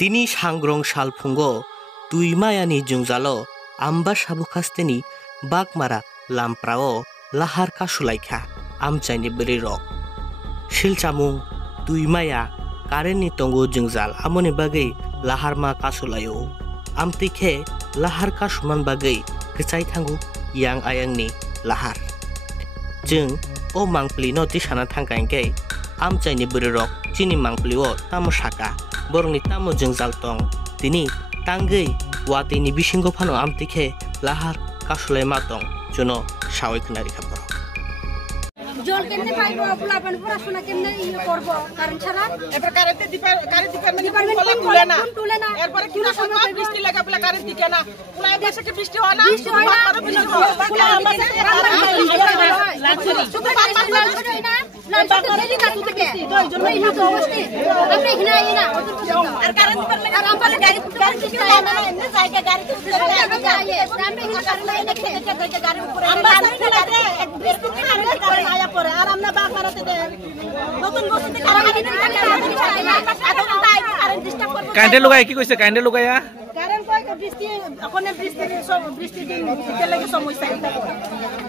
তিনি सांग्रं सालफुंगो तुइमायानि जुंजालो आम्बा साबुखास्तेनि बागमारा लामप्राओ लाहार कासुलाइखा आमचाइनि बोरै रक शिलचामुं तुइमाया कारेन्टनि तंगो जुंजाल आमनि बागै लाहारमा कासुलायो आमतिखे लाहार कासुमान बागै गचाइ थांगु yang ayangनि लाहार जों ओ मांप्लि नति साना थांगायगै आमचाइनि बोरै रक चिनि मांप्लिओ तामो साका borongni tamo jungjal tong tini tanggei watini bisingo phano amtikhe lahar kasulai matong jono sawai khnari khapor জল কেমনে পাইবো পোলাপান পড়াশোনা কেমনে করব কারণ ছাড়া এবার কারেন্টে ডিপার্টমেন্ট তুলে না এরপরে কি সময় বৃষ্টি লাগা বলে কারেন্ট দিকে না পুলাই বসে কি বৃষ্টি হয় না বৃষ্টি হয় না শুধু বাড়ি না লাইট দেরি কাটু থেকে ওই জন্য এই অবস্থা আমরা এখানে আই না আর কারেন্ট ডিপার্টমেন্ট আর আমরা গাড়ি কিছু হয় না এমনি জায়গা গাড়ি তুলতে আমরা এখানে গাড়ি উপরে আমরা এক বৃষ্টি কারেন্ট আয়া পরে আর আমরা বাগ মারাতে দেই নতুন বস্তুতে কারেন্ট লগাই কি কইছে কারেন্ট লগায়া কারেন্ট কই বৃষ্টি ওখানে বৃষ্টি দিন দিতে লাগে সমস্যা এটা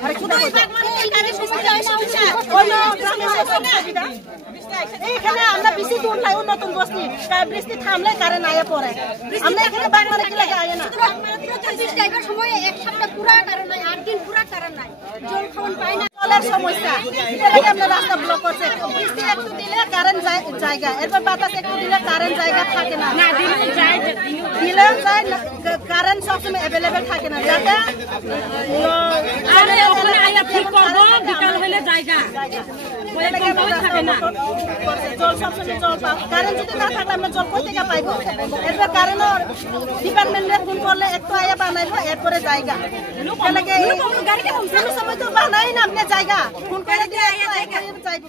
আরে শুধু বাগ মারাতে কারেন্ট সমস্যা হয় না ওই গ্রামে সুবিধা এইখানে আমরা বৃষ্টি দূর নাই নতুন বস্তি বৃষ্টি থামলে কারেন্ট আয়া পড়ে আমরা এখানে বাগ মারাতে লাগে আয় না বৃষ্টি আইবার সময় এক সপ্তাহ পুরা কারেন্ট নাই 8 দিন পুরা কারেন্ট নাই জল খাওন পায় না জলের সমস্যা এটা আমরা রাস্তা ব্লক করছে বৃষ্টি একটু দিলে কারেন্ট জায়গা এরপর বাতাস একটু দিলে কারেন্ট জায়গা থাকে না না দিলে যায় কারেন্ট সবসময় अवेलेबल থাকে না যাতে আরে ওখানে আইয়া ঠিক করব বিকাল হলে জায়গা ওই কন্ট্রোল থাকে না জল সবসময় জল পাও কারেন্ট যদি না থাকলে আমরা জল কই থেকে পাইবো এরপর কারেন্ট ডিপার্টমেন্টে ফোন করলে একটু আইয়া বানাইবো এরপরে জায়গা লাগে গাড়ি কে সময় তো বানাই না আপনি জায়গা ফোন করে দিয়ে আইয়া জায়গা যাইবো